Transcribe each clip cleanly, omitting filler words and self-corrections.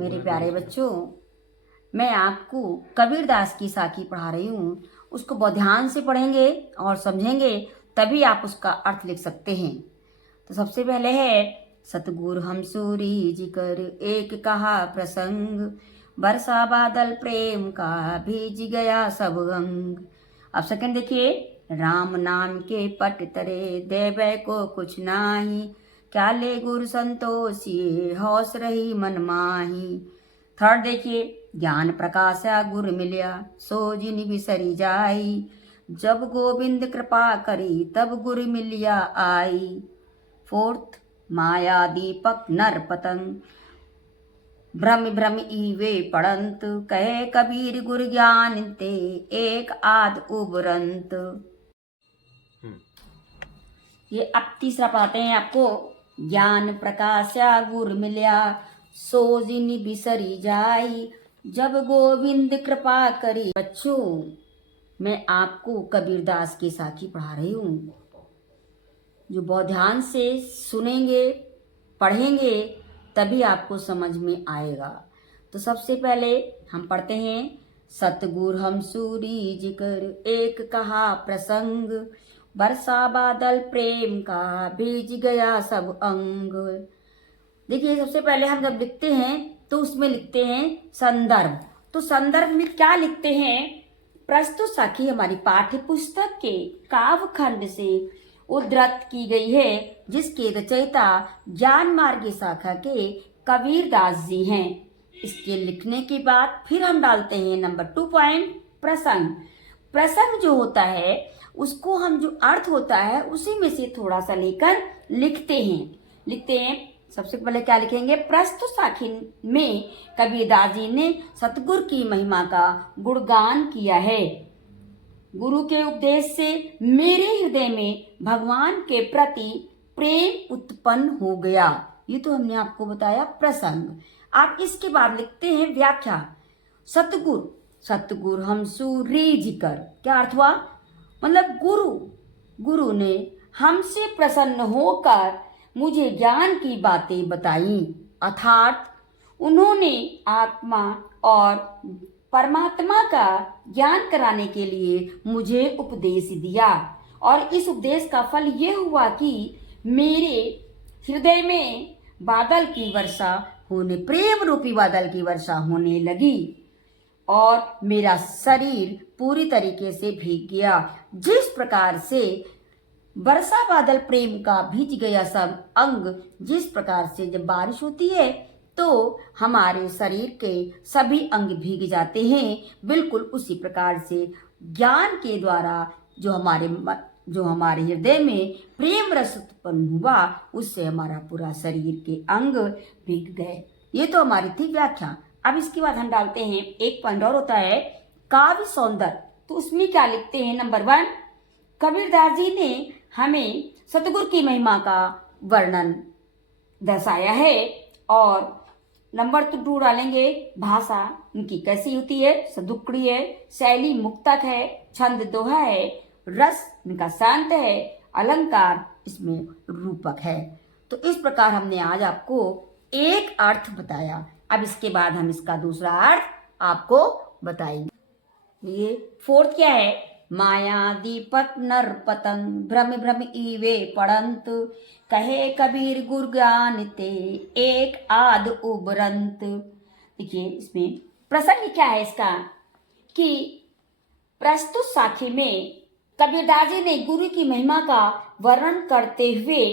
मेरे प्यारे बच्चों, मैं आपको कबीरदास की साखी पढ़ा रही हूँ। उसको बहुत ध्यान से पढ़ेंगे और समझेंगे, तभी आप उसका अर्थ लिख सकते हैं। तो सबसे पहले है, सतगुरु हम सूरी जी कर एक कहा प्रसंग, बरसा बादल प्रेम का भीज गया सब अंग। अब सेकंड देखिए, राम नाम के पट तरे देवे को कुछ नाही, क्या ले गुरु संतोषी हौस रही मन माही। थर्ड देखिए, ज्ञान प्रकाशा गुर मिलिया सो जिन बिसरी जाई, जब गोविंद कृपा करी तब गुर मिलिया आई। फोर्थ, माया दीपक नर पतंग, भ्रम भ्रम ईवे पड़ंत, कहे कबीर गुर ज्ञान ते एक आद उबरंत। ये अब तीसरा पढ़ाते हैं आपको, ज्ञान प्रकाशा गुर मिल्या सो जिन बिसरी जाई, जब गोविंद कृपा करी। बच्चों, मैं आपको कबीरदास की साखी पढ़ा रही हूँ, जो बहुत ध्यान से सुनेंगे पढ़ेंगे तभी आपको समझ में आएगा। तो सबसे पहले हम पढ़ते हैं, सतगुरु हम सूरी जिकर एक कहा प्रसंग, बरसा बादल प्रेम का भीज गया सब अंग। देखिए, सबसे पहले हम जब लिखते हैं तो उसमें लिखते हैं संदर्भ। तो संदर्भ में क्या लिखते हैं? प्रस्तुत साखी हमारी पाठ्य पुस्तक के काव्यखंड से उद्धृत की गई है, जिसके रचयिता ज्ञान मार्गी शाखा के कबीरदास जी हैं। इसके लिखने के बाद फिर हम डालते हैं नंबर 2 पॉइंट, प्रसंग। प्रसंग जो होता है उसको हम जो अर्थ होता है उसी में से थोड़ा सा लेकर लिखते हैं। सबसे पहले क्या लिखेंगे? प्रस्तुत साखी में कबीरदास जी ने सतगुरु की महिमा का गुणगान किया है। गुरु के उपदेश से मेरे हृदय में भगवान के प्रति प्रेम उत्पन्न हो गया। ये तो हमने आपको बताया प्रसंग। आप इसके बाद लिखते हैं व्याख्या। सतगुरु हम सूरी जिकर, क्या अर्थ हुआ? मतलब गुरु ने हमसे प्रसन्न होकर मुझे ज्ञान की बातें बताई, अर्थात उन्होंने आत्मा और परमात्मा का ज्ञान कराने के लिए मुझे उपदेश दिया, और इस उपदेश का फल ये हुआ कि मेरे हृदय में बादल की वर्षा होने, प्रेम रूपी बादल की वर्षा होने लगी और मेरा शरीर पूरी तरीके से भीग गया। जिस प्रकार से वर्षा बादल प्रेम का भीज गया सब अंग, जिस प्रकार से जब बारिश होती है तो हमारे शरीर के सभी अंग भीग जाते हैं, बिल्कुल उसी प्रकार से ज्ञान के द्वारा जो हमारे हृदय में प्रेम रस उत्पन्न हुआ, उससे हमारा पूरा शरीर के अंग भीग गए। ये तो हमारी थी व्याख्या। अब इसके बाद हम डालते हैं एक पॉइंट और होता है, काव्य सौंदर्य। तो उसमें क्या लिखते हैं? नंबर 1, कबीरदास जी ने हमें सतगुरु की महिमा का वर्णन दर्शाया है। और नंबर 2 डालेंगे, भाषा उनकी कैसी होती है? सदुक्कड़ी है, शैली मुक्तक है, छंद दोहा है, रस इनका शांत है, अलंकार इसमें रूपक है। तो इस प्रकार हमने आज आपको एक अर्थ बताया। अब इसके बाद हम इसका दूसरा अर्थ आपको बताएंगे। ये फोर्थ क्या है? माया दीपक नर पतंग, भ्रम भ्रम ईवे पड़ंत, कहे कबीर गुर ज्ञान ते एक आद उबरंत। देखिए, इसमें प्रसंग क्या है इसका, कि प्रस्तुत साखी में कबीरदास जी ने गुरु की महिमा का वर्णन करते हुए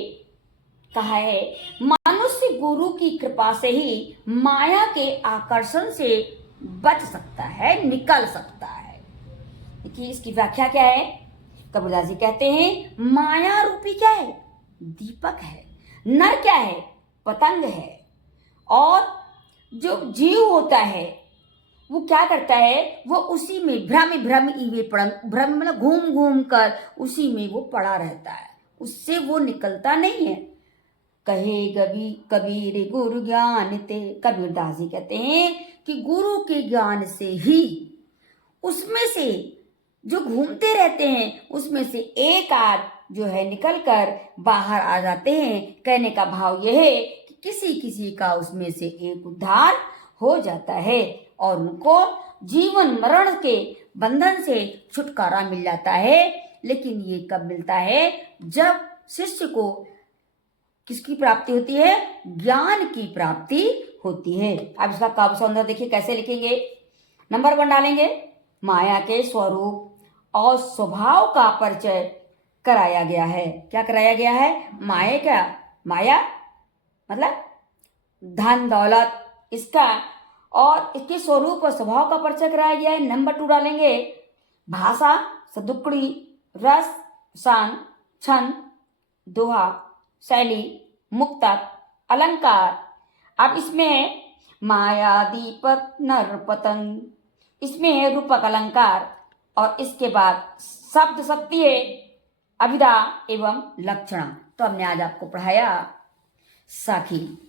कहा है, मनुष्य गुरु की कृपा से ही माया के आकर्षण से बच सकता है, निकल सकता है। देखिए, इसकी व्याख्या क्या है? कबीरदास जी कहते हैं, माया रूपी क्या है? दीपक है। नर क्या है? पतंग है। और जो जीव होता है वो क्या करता है? वो उसी में भ्रम ईवे पड़ंग, भ्रम मतलब घूम घूम कर उसी में वो पड़ा रहता है, उससे वो निकलता नहीं है। कहे कबीर गुरु ज्ञान ते, कबीरदास जी कहते हैं कि गुरु के ज्ञान से ही उसमें से जो घूमते रहते हैं उसमें से एक आध जो है निकल कर बाहर आ जाते हैं। कहने का भाव यह है कि किसी किसी का उसमें से एक उद्धार हो जाता है और उनको जीवन मरण के बंधन से छुटकारा मिल जाता है। लेकिन ये कब मिलता है? जब शिष्य को किसकी प्राप्ति होती है? ज्ञान की प्राप्ति होती है। अब इसका काव्य सौंदर्य देखिए कैसे लिखेंगे। नंबर 1 डालेंगे, माया के स्वरूप और स्वभाव का परिचय कराया गया है। क्या कराया गया है? माया मतलब धन दौलत, इसका और इसके स्वरूप और स्वभाव का परिचय कराया गया है। नंबर 2 डालेंगे, भाषा, सदुक्कड़ी, रस, शान, छंद, दोहा, शैली, मुक्तक, अलंकार। अब इसमें माया, दीपक, नर, पतंग, इसमें है रूपक अलंकार और इसके बाद शब्द शक्ति है, अभिधा एवं लक्षणा। तो हमने आज आपको पढ़ाया साखी।